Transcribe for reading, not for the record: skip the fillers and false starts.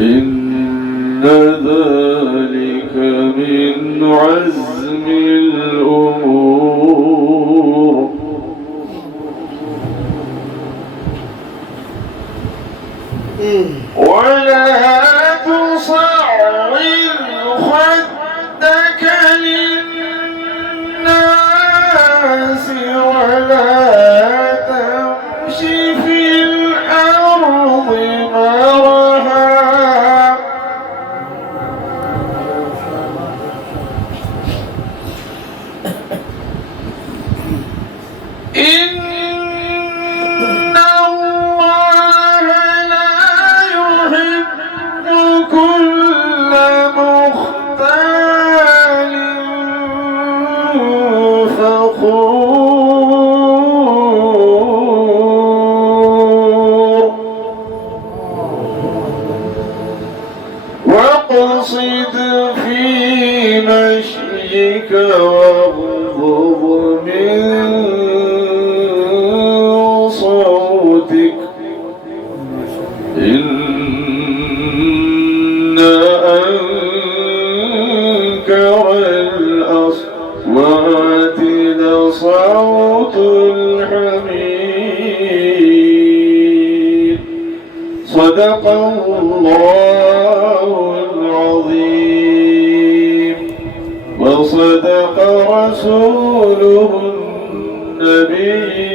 إن ذلك من عزم الأمور ولا تصعر خدك للناس ولا تمش في الأرض مرحا إن الله لا يحب كل مختال فخور واقصد في مشيك واغضض من صوتك إن أنكر الأصوات لصوت الحمير صدق الله العظيم وصدق رسوله النبي